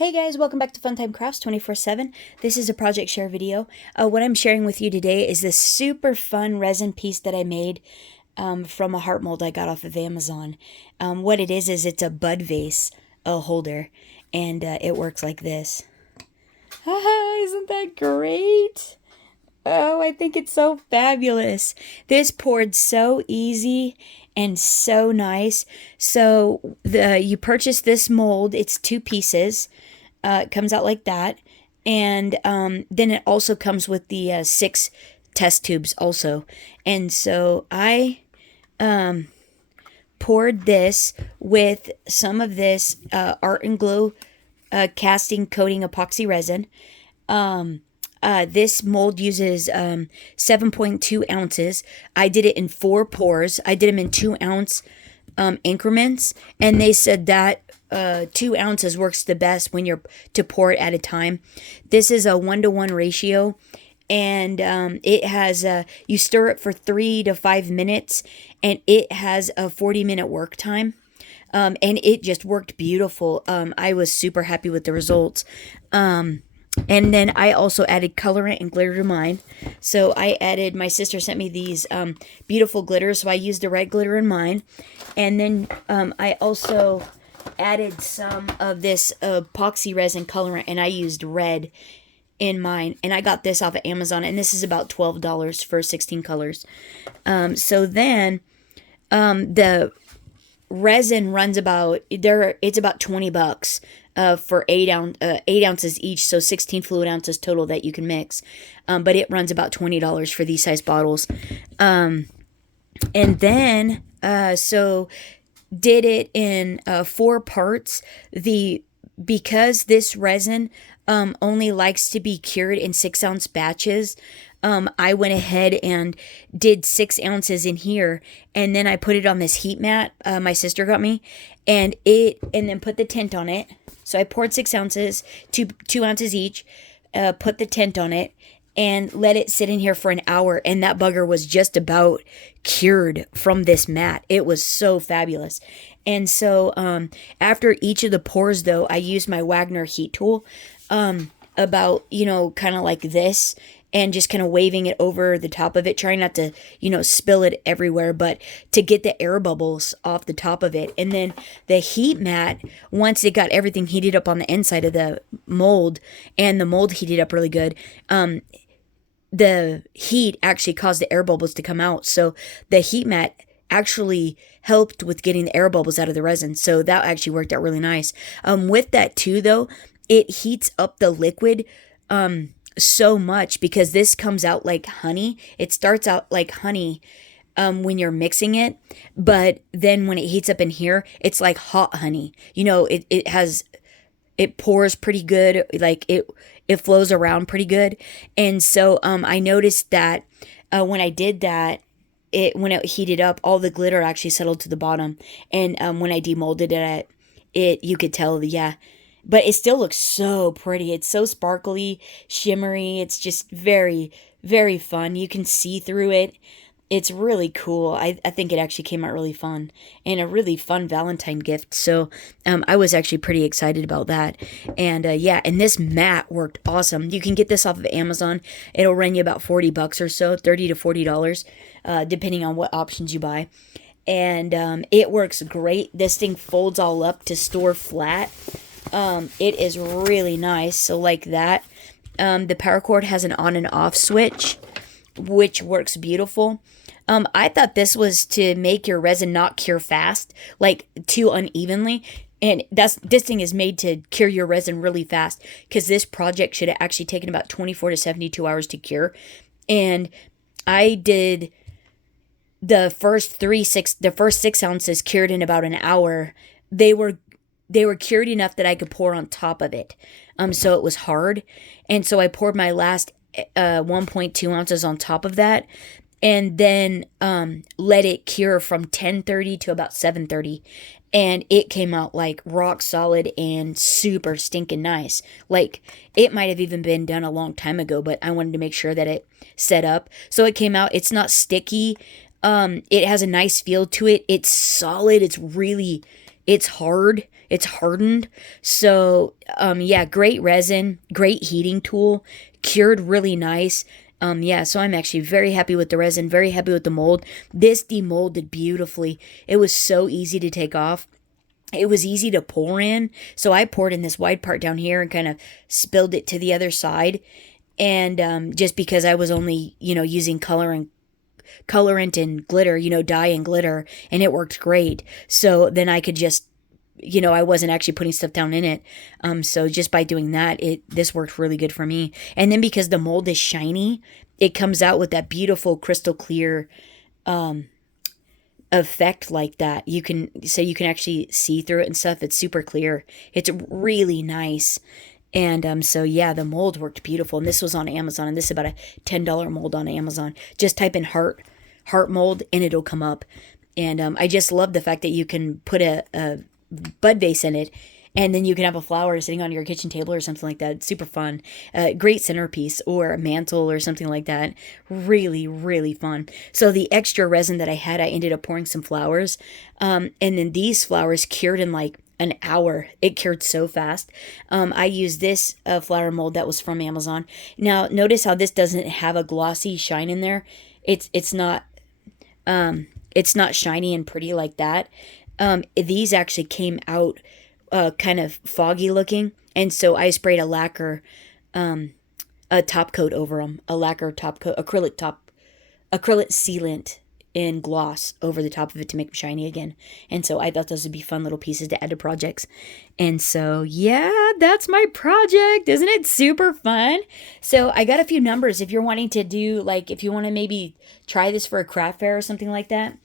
Hey guys, welcome back to Funtime Crafts 24/7. This is a project share video. What I'm sharing with you today is this super fun resin piece that I made from a heart mold I got off of Amazon. What it is it's a bud vase holder, and it works like this. Haha, isn't that great? Oh, I think it's so fabulous. This poured so easy and so nice. So you purchase this mold. It's two pieces. It comes out like that, and then it also comes with the 6 test tubes also. And so I poured this with some of this Art and Glow casting coating epoxy resin. This mold uses 7.2 ounces. I did it in 4 pours. I did them in 2-ounce increments, and they said that 2 ounces works the best when you're to pour it at a time. This is a 1-to-1 ratio, and it has you stir it for 3 to 5 minutes, and it has a 40-minute work time. And it just worked beautiful. I was super happy with the results. And then I also added colorant and glitter to mine. So my sister sent me these beautiful glitters, so I used the red glitter in mine. And then I also added some of this epoxy resin colorant, and I used red in mine. And I got this off of Amazon, and this is about $12 for 16 colors. So then the resin runs it's about $20 for 8 ounces each, so 16 fluid ounces total that you can mix. But it runs about $20 for these size bottles. And then so did it in 4 parts. Because this resin only likes to be cured in 6-ounce batches, I went ahead and did 6 ounces in here, and then I put it on this heat mat my sister got me, and then put the tint on it. So I poured 6 ounces, 2 ounces each, put the tint on it, and let it sit in here for an hour, and that bugger was just about cured from this mat. It was so fabulous. And so after each of the pours, though, I used my Wagner heat tool about, kind of like this, and just kind of waving it over the top of it, trying not to, spill it everywhere, but to get the air bubbles off the top of it. And then the heat mat, once it got everything heated up on the inside of the mold, and the mold heated up really good, the heat actually caused the air bubbles to come out. So the heat mat actually helped with getting the air bubbles out of the resin. So that actually worked out really nice. With that too, though, it heats up the liquid so much, because this comes out like honey. It starts out like honey when you're mixing it, but then when it heats up in here, it's like hot honey. It pours pretty good, like it flows around pretty good. And so I noticed that when I did that, when it heated up, all the glitter actually settled to the bottom. And when I demolded it, you could tell, yeah. But it still looks so pretty. It's so sparkly, shimmery. It's just very, very fun. You can see through it. It's really cool. I think it actually came out really fun, and a really fun Valentine gift. So I was actually pretty excited about that. And and this mat worked awesome. You can get this off of Amazon. It'll run you about $40 or so, $30 to $40, depending on what options you buy. And it works great. This thing folds all up to store flat. It is really nice. So like that. The power cord has an on and off switch, which works beautiful. I thought this was to make your resin not cure fast, like too unevenly. And this thing is made to cure your resin really fast, because this project should have actually taken about 24 to 72 hours to cure. And I did the first 6 ounces cured in about an hour. They were cured enough that I could pour on top of it. So it was hard. And so I poured my last 1.2 ounces on top of that, and then let it cure from 10:30 to about 7:30. And it came out like rock solid and super stinking nice. Like, it might have even been done a long time ago, but I wanted to make sure that it set up. So it came out, it's not sticky. It has a nice feel to it. It's solid. It's hard. It's hardened. So, yeah, great resin, great heating tool, cured really nice. Yeah, so I'm actually very happy with the resin, very happy with the mold. This demolded beautifully. It was so easy to take off. It was easy to pour in. So I poured in this wide part down here and kind of spilled it to the other side. And just because I was only, using colorant and glitter, dye and glitter, and it worked great. So then I could just, I wasn't actually putting stuff down in it. So just by doing that, this worked really good for me. And then because the mold is shiny, it comes out with that beautiful crystal clear effect like that. You can actually see through it and stuff. It's super clear. It's really nice. And so yeah, the mold worked beautiful. And this was on Amazon, and this is about a $10 mold on Amazon. Just type in heart mold and it'll come up. And I just love the fact that you can put a bud vase in it, and then you can have a flower sitting on your kitchen table or something like that. It's super fun. Great centerpiece or a mantle or something like that. Really, really fun. So the extra resin that I had, I ended up pouring some flowers. And then these flowers cured in like an hour. It cured so fast. I used this flower mold that was from Amazon. Now, notice how this doesn't have a glossy shine in there. It's not shiny and pretty like that. These actually came out kind of foggy looking, and so I sprayed a lacquer, a top coat over them, a lacquer top coat, acrylic sealant in gloss over the top of it to make them shiny again. And so I thought those would be fun little pieces to add to projects. And so yeah, that's my project. Isn't it super fun? So I got a few numbers if you're wanting to do, like, if you want to maybe try this for a craft fair or something like that,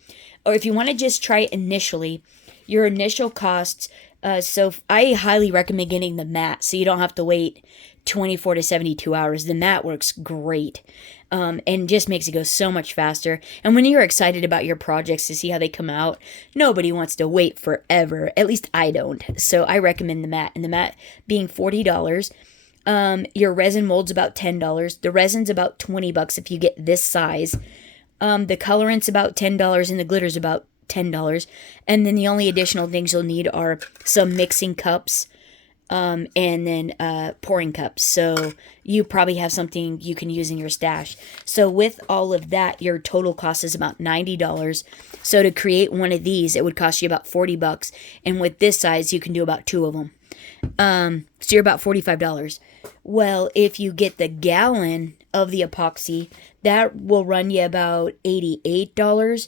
or if you want to just try it initially, your initial costs. So I highly recommend getting the mat so you don't have to wait 24 to 72 hours. The mat works great, and just makes it go so much faster. And when you're excited about your projects to see how they come out, nobody wants to wait forever. At least I don't. So I recommend the mat, and the mat being $40. Your resin mold's about $10. The resin's about $20 if you get this size. The colorant's about $10, and the glitter's about $10. And then the only additional things you'll need are some mixing cups, and then pouring cups. So you probably have something you can use in your stash. So with all of that, your total cost is about $90. So to create one of these, it would cost you about $40. And with this size, you can do about 2 of them. So you're about $45. Well, if you get the gallon of the epoxy, that will run you about $88.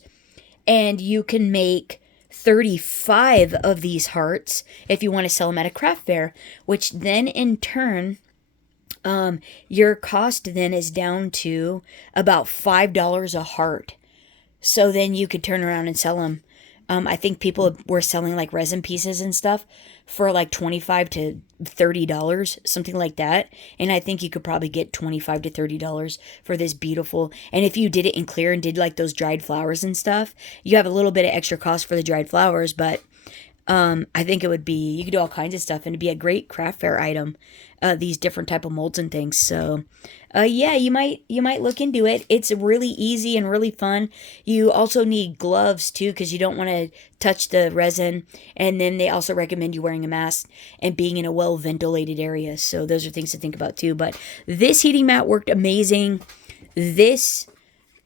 And you can make 35 of these hearts if you want to sell them at a craft fair, which then in turn, your cost then is down to about $5 a heart. So then you could turn around and sell them. I think people were selling like resin pieces and stuff for like $25 to $30, something like that. And I think you could probably get $25 to $30 for this beautiful. And if you did it in clear and did like those dried flowers and stuff, you have a little bit of extra cost for the dried flowers, but I think you could do all kinds of stuff, and it'd be a great craft fair item, these different type of molds and things. So yeah, you might look into it. It's really easy and really fun. You also need gloves too, because you don't want to touch the resin. And then they also recommend you wearing a mask and being in a well ventilated area. So those are things to think about too. But this heating mat worked amazing. This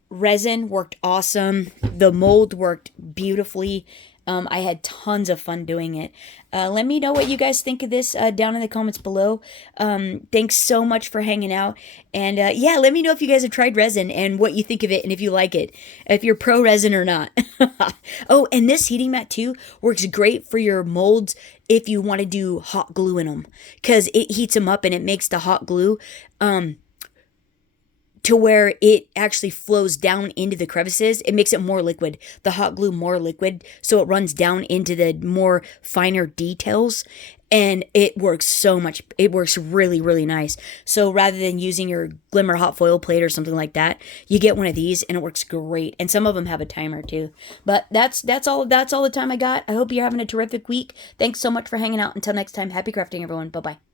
resin worked awesome. The mold worked beautifully. I had tons of fun doing it. Let me know what you guys think of this down in the comments below. Thanks so much for hanging out. And yeah, let me know if you guys have tried resin and what you think of it and if you like it. If you're pro resin or not. Oh, and this heating mat too works great for your molds if you want to do hot glue in them. Because it heats them up and it makes the hot glue to where it actually flows down into the crevices. It makes it more liquid, the hot glue more liquid, so it runs down into the more finer details, and it works really, really nice. So rather than using your Glimmer hot foil plate or something like that, you get one of these and it works great. And some of them have a timer too. But that's all the time I got. I hope you're having a terrific week. Thanks so much for hanging out. Until next time, happy crafting, everyone. Bye-bye.